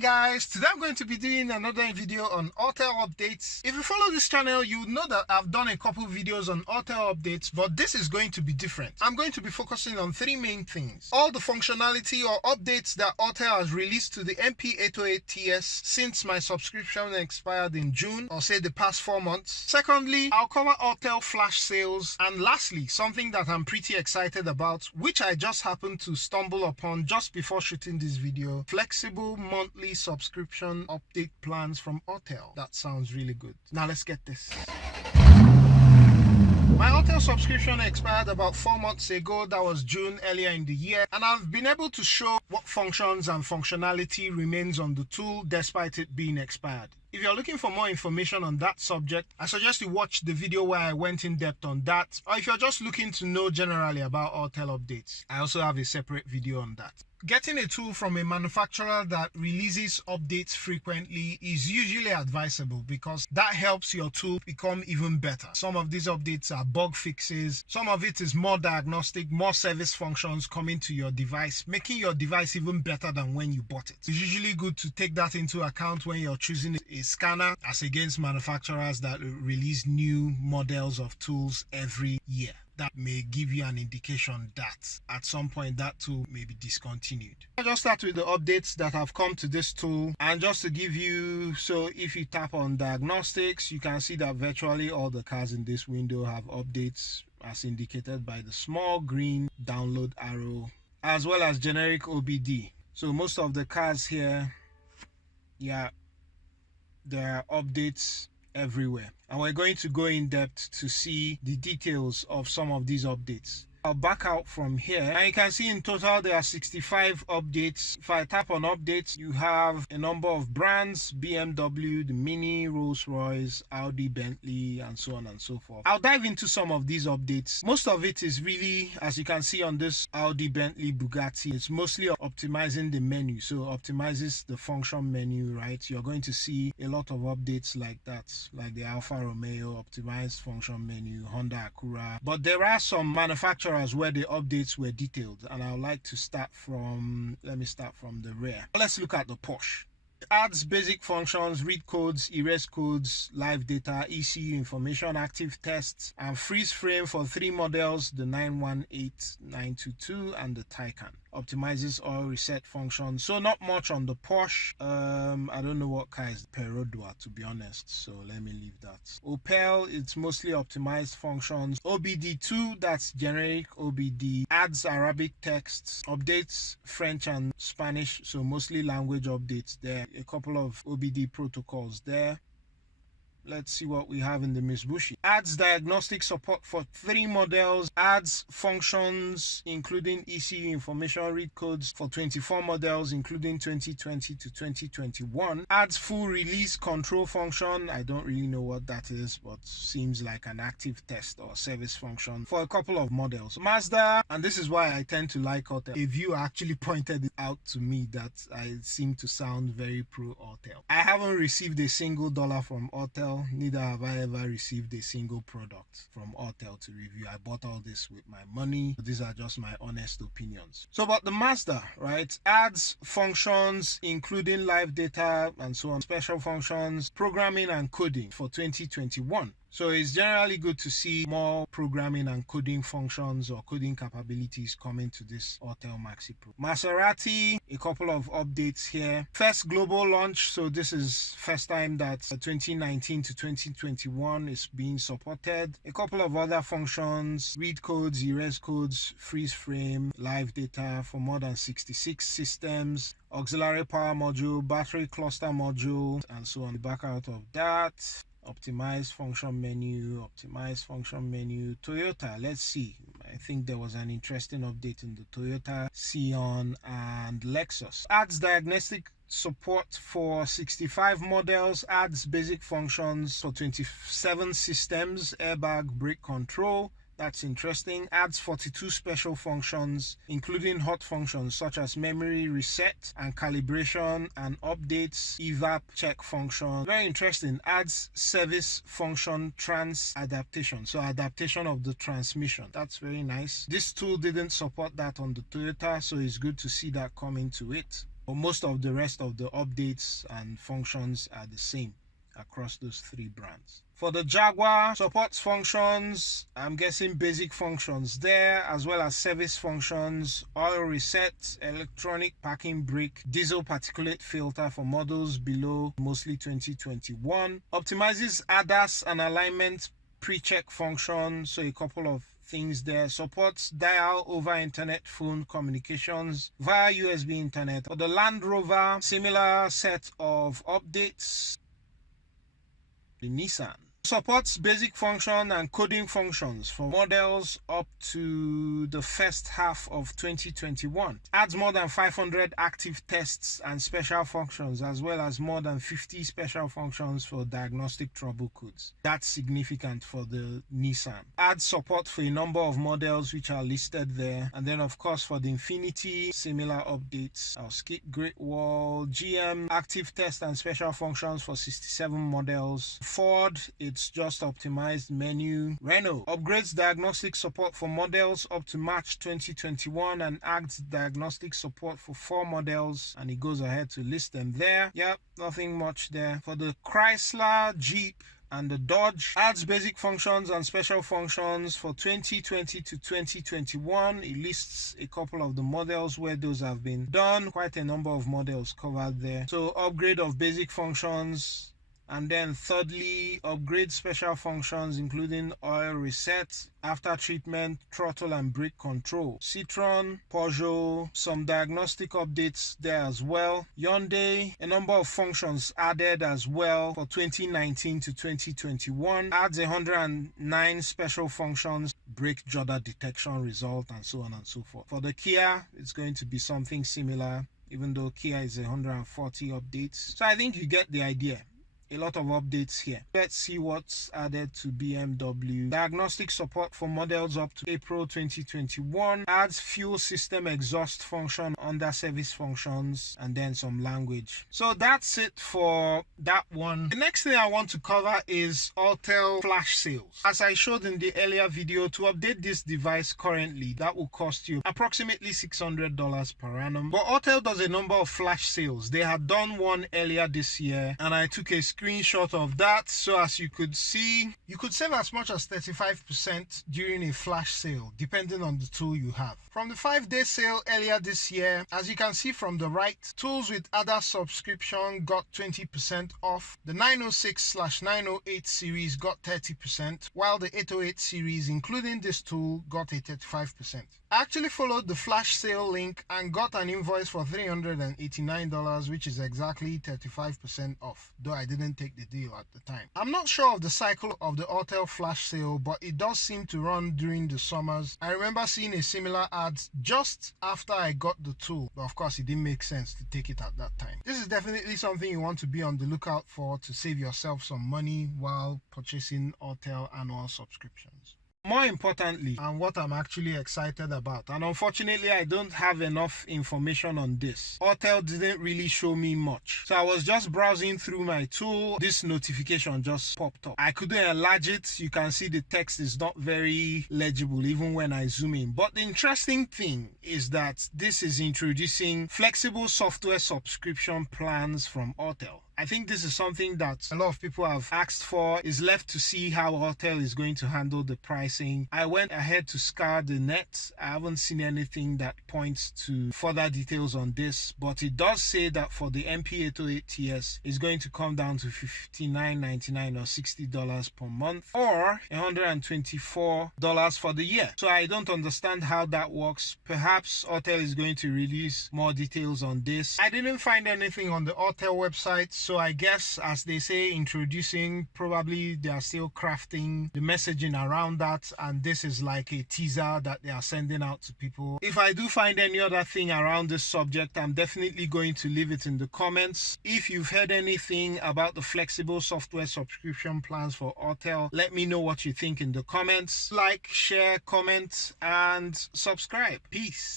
guys, today I'm going to be doing another video on Autel updates. If you follow this channel, you would know that I've done a couple videos on Autel updates, but this is going to be different. I'm going to be focusing on three main things: all the functionality or updates that Autel has released to the MP808TS since my subscription expired in June, or say the past 4 months. Secondly, I'll cover Autel Flash sales, and lastly, something that I'm pretty excited about, which I just happened to stumble upon just before shooting this video: flexible monthly subscription update plans from Autel. That sounds really good. Now let's get this. My Autel subscription expired about 4 months ago. That was June, earlier in the year, and I've been able to show what functions and functionality remains on the tool despite it being expired. If you're looking for more information on that subject, I suggest you watch the video where I went in depth on that, or if you're just looking to know generally about Autel updates, I also have a separate video on that. Getting a tool from a manufacturer that releases updates frequently is usually advisable because that helps your tool become even better. Some of these updates are bug fixes, some of it is more diagnostic, more service functions coming to your device, making your device even better than when you bought it. It's usually good to take that into account when you're choosing a scanner, as against manufacturers that release new models of tools every year. That may give you an indication that at some point that tool may be discontinued. I'll just start with the updates that have come to this tool, and just to give you, so if you tap on diagnostics, you can see that virtually all the cars in this window have updates as indicated by the small green download arrow, as well as generic OBD. So most of the cars here, yeah, there are updates everywhere, and we're going to go in depth to see the details of some of these updates. I'll back out from here, and you can see in total there are 65 updates. If I tap on updates, you have a number of brands: BMW, the Mini, Rolls-Royce, Audi, Bentley, and so on and so forth. I'll dive into some of these updates. Most of it is really, as you can see on this Audi, Bentley, Bugatti, it's mostly optimizing the menu. So optimizes the function menu, right? You're going to see a lot of updates like that, like the Alfa Romeo optimized function menu, Honda Acura. But there are some manufacturers where the updates were detailed, and I would like to start from, let me start from the rear. Let's look at the Porsche. It adds basic functions: read codes, erase codes, live data, ECU information, active tests, and freeze frame for 3 models: the 918, 922, and the Taycan. Optimizes oil reset functions. So not much on the Porsche. I don't know what car is Perodua, to be honest, so let me leave that. Opel, it's mostly optimized functions. OBD2, that's generic OBD, adds Arabic texts, updates French and Spanish, so mostly language updates there. A couple of OBD protocols there. Let's see what we have in the Mitsubishi. Adds diagnostic support for 3 models, adds functions including ECU information, read codes for 24 models including 2020 to 2021, adds full release control function. I don't really know what that is, but seems like an active test or service function for a couple of models. Mazda, and this is why I tend to like Autel. A viewer actually pointed it out to me that I seem to sound very pro Autel. I haven't received a single dollar from Autel. Neither have I ever received a single product from Autel to review. I bought all this with my money. These are just my honest opinions. So about the Mazda, right, adds functions including live data and so on, special functions, programming and coding for 2021. So it's generally good to see more programming and coding functions or coding capabilities coming to this Autel MaxiPRO. Maserati, a couple of updates here. First global launch, so this is first time that 2019 to 2021 is being supported. A couple of other functions: read codes, erase codes, freeze frame, live data for more than 66 systems, auxiliary power module, battery cluster module, and so on. Back out of that. Optimize function menu, optimize function menu. Toyota, let's see. I think there was an interesting update in the Toyota, Scion, and Lexus. Adds diagnostic support for 65 models, adds basic functions for 27 systems: airbag, brake control. That's interesting. Adds 42 special functions, including hot functions such as memory reset and calibration, and updates, evap check function. Very interesting. Adds service function trans adaptation, so adaptation of the transmission. That's very nice. This tool didn't support that on the Toyota, so it's good to see that come into it. but most of the rest of the updates and functions are the same across those 3 brands. For the Jaguar, supports functions, I'm guessing basic functions there, as well as service functions, oil reset, electronic parking brake, diesel particulate filter for models below mostly 2021. Optimizes ADAS and alignment pre-check function, so a couple of things there. Supports dial over internet phone communications via USB internet. For the Land Rover, similar set of updates. The Nissan supports basic function and coding functions for models up to the first half of 2021. Adds more than 500 active tests and special functions, as well as more than 50 special functions for diagnostic trouble codes. That's significant for the Nissan. Adds support for a number of models which are listed there. And then of course for the Infiniti, similar updates. I'll skip Great Wall. GM, active test and special functions for 67 models. Ford, it's just optimized menu. Renault upgrades diagnostic support for models up to March 2021 and adds diagnostic support for 4 models, and it goes ahead to list them there. Yep, nothing much there. For the Chrysler, Jeep and the Dodge, adds basic functions and special functions for 2020 to 2021. It lists a couple of the models where those have been done. Quite a number of models covered there. So upgrade of basic functions. And then thirdly, upgrade special functions including oil reset, after treatment, throttle and brake control. Citroen, Peugeot, some diagnostic updates there as well. Hyundai, a number of functions added as well for 2019 to 2021. Adds 109 special functions, brake judder detection result, and so on and so forth. For the Kia, it's going to be something similar, even though Kia is 140 updates. So I think you get the idea. A lot of updates here. Let's see what's added to BMW. Diagnostic support for models up to April 2021. Adds fuel system exhaust function under service functions, and then some language. So that's it for that one. The next thing I want to cover is Autel Flash sales. As I showed in the earlier video, to update this device currently, that will cost you approximately $600 per annum. But Autel does a number of flash sales. They had done one earlier this year, and I took a screenshot of that. So as you could see, you could save as much as 35% during a flash sale, depending on the tool you have. From the 5-day sale earlier this year, as you can see from the right, tools with ADAS subscription got 20% off. The 906/908 series got 30%, while the 808 series, including this tool, got a 35%. I actually followed the flash sale link and got an invoice for $389, which is exactly 35% off, though I didn't take the deal at the time. I'm not sure of the cycle of the Autel flash sale, but it does seem to run during the summers. I remember seeing a similar ad just after I got the tool, but of course it didn't make sense to take it at that time. This is definitely something you want to be on the lookout for to save yourself some money while purchasing Autel annual subscriptions. More importantly, and what I'm actually excited about, and unfortunately I don't have enough information on this, Autel didn't really show me much. So I was just browsing through my tool, this notification just popped up. I couldn't enlarge it. You can see the text is not very legible even when I zoom in. But the interesting thing is that this is introducing flexible software subscription plans from Autel. I think this is something that a lot of people have asked for. Is left to see how Autel is going to handle the pricing. I went ahead to scour the net. I haven't seen anything that points to further details on this, but it does say that for the MP808TS, it's going to come down to $59.99 or $60 per month, or $124 for the year. So I don't understand how that works. Perhaps Autel is going to release more details on this. I didn't find anything on the Autel website, so I guess, as they say, introducing, probably they are still crafting the messaging around that, and this is like a teaser that they are sending out to people. If I do find any other thing around this subject, I'm definitely going to leave it in the comments. If you've heard anything about the flexible software subscription plans for Autel, let me know what you think in the comments. Like, share, comment, and subscribe. Peace.